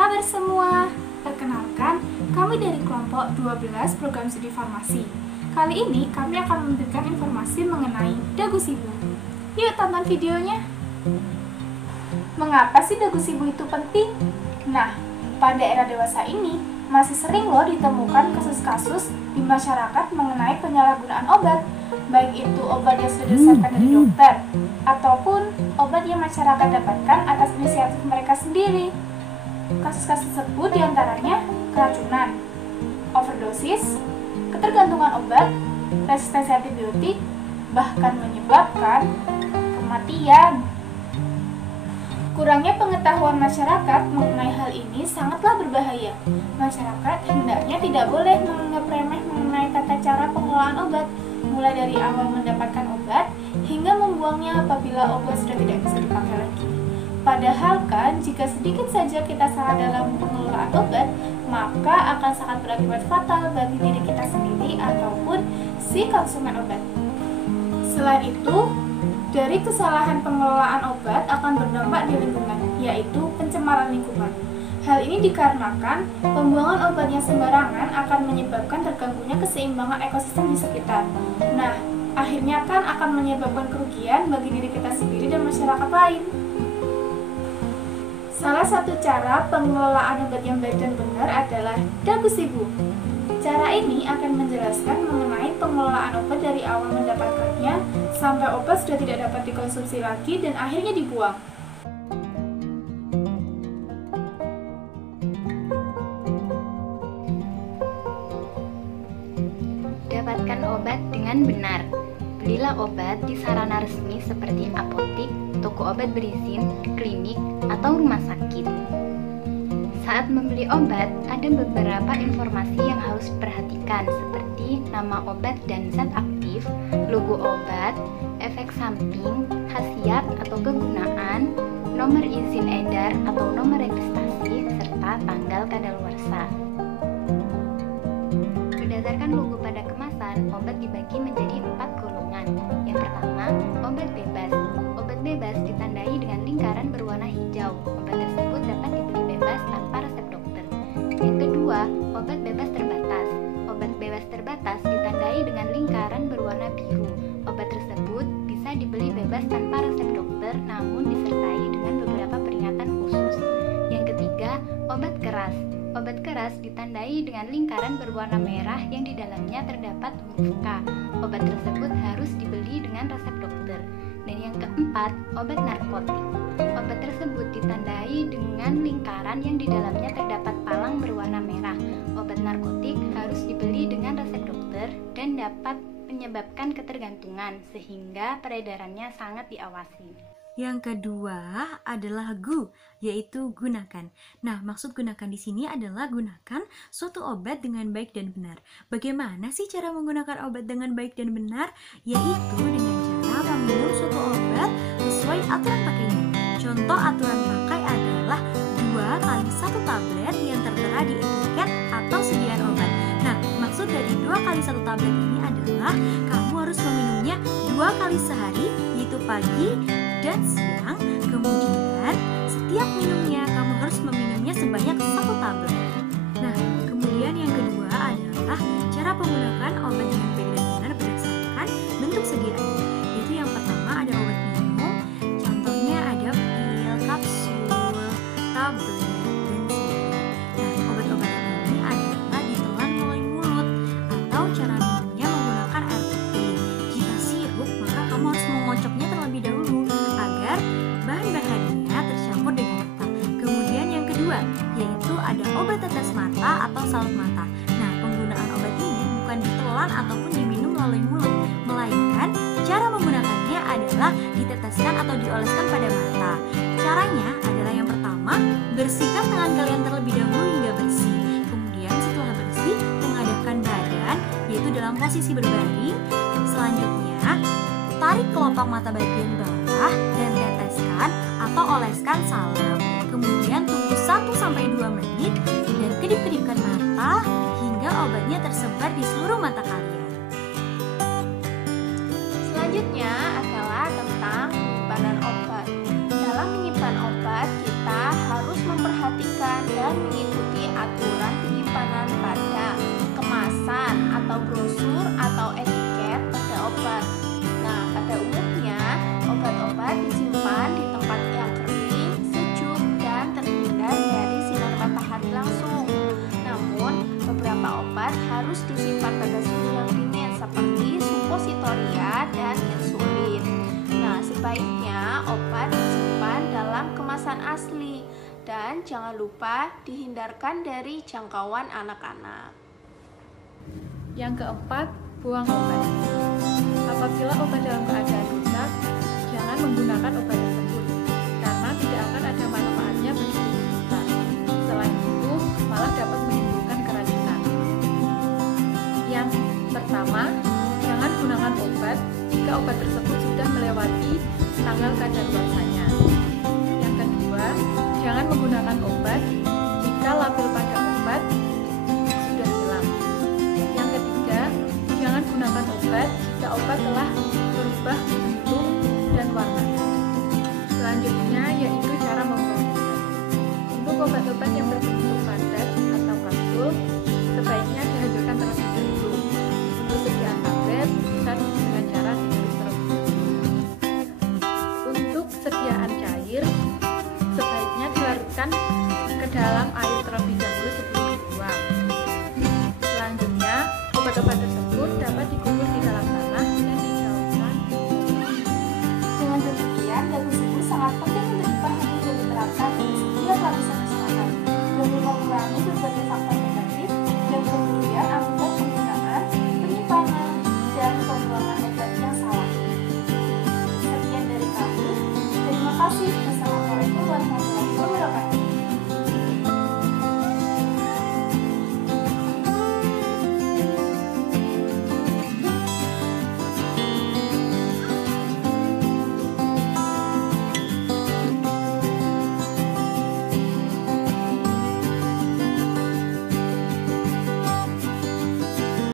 kabar semua? Perkenalkan, kami dari kelompok 12 program studi farmasi. Kali ini kami akan memberikan informasi mengenai dagu sibu. Yuk tonton videonya. Mengapa sih dagu sibu itu penting? Nah, pada era dewasa ini, masih sering loh ditemukan kasus-kasus di masyarakat mengenai penyalahgunaan obat, baik itu obat yang sudah diresepkan dari dokter, ataupun obat yang masyarakat dapatkan atas inisiatif mereka sendiri. Kasus-kasus tersebut diantaranya keracunan, overdosis, ketergantungan obat, resistensi antibiotik, bahkan menyebabkan kematian. Kurangnya pengetahuan masyarakat mengenai hal ini sangatlah berbahaya. Masyarakat hendaknya tidak boleh menganggap remeh mengenai tata cara pengelolaan obat, mulai dari awal mendapatkan obat hingga membuangnya apabila obat sudah tidak bisa dipakai lagi. Padahal kan, jika sedikit saja kita salah dalam pengelolaan obat, maka akan sangat berakibat fatal bagi diri kita sendiri ataupun si konsumen obat. Selain itu, dari kesalahan pengelolaan obat akan berdampak di lingkungan, yaitu pencemaran lingkungan. Hal ini dikarenakan pembuangan obat yang sembarangan akan menyebabkan terganggunya keseimbangan ekosistem di sekitar. Nah, akhirnya kan akan menyebabkan kerugian bagi diri kita sendiri dan masyarakat lain. Salah satu cara pengelolaan obat yang baik dan benar adalah dagu sibu. Cara ini akan menjelaskan mengenai pengelolaan obat dari awal mendapatkannya sampai obat sudah tidak dapat dikonsumsi lagi dan akhirnya dibuang. Dapatkan obat dengan benar. Belilah obat di sarana resmi seperti apotik, toko obat berizin, klinik, atau rumah sakit. Saat membeli obat, ada beberapa informasi yang harus diperhatikan seperti nama obat dan zat aktif, logo obat, efek samping, khasiat atau kegunaan, nomor izin edar atau nomor registrasi, serta tanggal kadaluarsa. Berdasarkan logo pada kemasan, obat dibagi menjadi 4 golongan. Yang pertama, obat bebas. Obat bebas ditandai dengan lingkaran berwarna hijau. Obat tersebut dapat dibeli bebas tanpa resep dokter. Yang kedua, obat bebas terbatas. Obat bebas terbatas ditandai dengan lingkaran berwarna biru. Obat tersebut bisa dibeli bebas tanpa resep dokter, namun disertai dengan beberapa peringatan khusus. Yang ketiga, obat keras. Obat keras ditandai dengan lingkaran berwarna merah yang di dalamnya terdapat huruf K. Obat tersebut harus dibeli dengan resep dokter. Dan yang keempat, obat narkotik. Obat tersebut ditandai dengan lingkaran yang di dalamnya terdapat palang berwarna merah. Obat narkotik harus dibeli dengan resep dokter dan dapat menyebabkan ketergantungan sehingga peredarannya sangat diawasi. Yang kedua adalah gu, yaitu gunakan. Nah, maksud gunakan di sini adalah gunakan suatu obat dengan baik dan benar. Bagaimana sih cara menggunakan obat dengan baik dan benar? Yaitu dengan cara meminum suatu obat sesuai aturan pakainya. Contoh aturan pakai adalah 2 kali 1 tablet yang tertera di etiket atau sediaan obat. Nah, maksud dari 2 kali 1 tablet ini adalah kamu harus meminumnya 2 kali sehari, yaitu pagi dan siang. Kemudian setiap minumnya kamu harus meminumnya sebanyak 1 tablet. Nah, kemudian yang kedua adalah cara menggunakan obat dengan baik dan benar berdasarkan bentuk sediaannya. Itu yang pertama ada obat minum, contohnya ada pil, kapsul, tablet, dan sirup. Nah, obat-obatan ini adalah ditelan melalui mulut atau cara minumnya menggunakan air putih. Jika sirup, maka kamu harus mengocoknya terlebih dahulu agar bahan-bahannya tercampur dengan rata. Kemudian yang kedua, yaitu ada obat tetes mata atau salut mata. Nah, penggunaan obat ini bukan ditelan ataupun diminum melalui mulut, melainkan cara menggunakannya adalah diteteskan atau dioleskan pada mata. Caranya adalah yang pertama, bersihkan tangan kalian terlebih dahulu hingga bersih. Kemudian setelah bersih, menghadapkan badan, yaitu dalam posisi berbaring. Selanjutnya, tarik kelopak mata bagian bawah dan teteskan atau oleskan salep. Kemudian tunggu 1-2 menit dan kedip-kedipkan mata hingga obatnya tersebar di seluruh mata kalian. Selanjutnya adalah tentang penyimpanan obat. Dalam menyimpan obat, kita harus memperhatikan dan harus disimpan pada suhu yang dingin seperti suppositoria dan insulin. Nah, sebaiknya obat disimpan dalam kemasan asli dan jangan lupa dihindarkan dari jangkauan anak-anak. Yang keempat, buang obat. Apabila obat dalam keadaan rusak, jangan menggunakan obat tersebut karena tidak akan ada manfaatnya bagi tubuh kita. Selain itu, malah dapat menimbulkan keracunan. Yang pertama, jangan gunakan obat jika obat tersebut sudah melewati tanggal kadaluarsanya. Yang kedua, jangan menggunakan obat jika label pada obat sudah hilang. Yang ketiga, jangan gunakan obat jika obat telah berubah bentuk dan warna. Selanjutnya yaitu cara membuang obat. Untuk obat-obat yang berbentuk padat atau kapsul, sebaiknya dihancurkan terlebih dahulu. Untuk sediaan tablet bisa dengan cara digerus terlebih dahulu. Untuk sediaan cair, sebaiknya dilarutkan ke dalam air terlebih dahulu sebelum dibuang. Selanjutnya, obat-obat tersebut dapat dikubur di dalam tanah dan dijauhkan. Dengan demikian, dagu siku sangat penting untuk dipahami dan diterapkan di setiap lapisan masyarakat demi mengurangi berbagai faktor negatif dan kemudian akibat penggunaan, penyimpanan, dan pembuangan obat yang salah. Sekian dari kami. Terima kasih.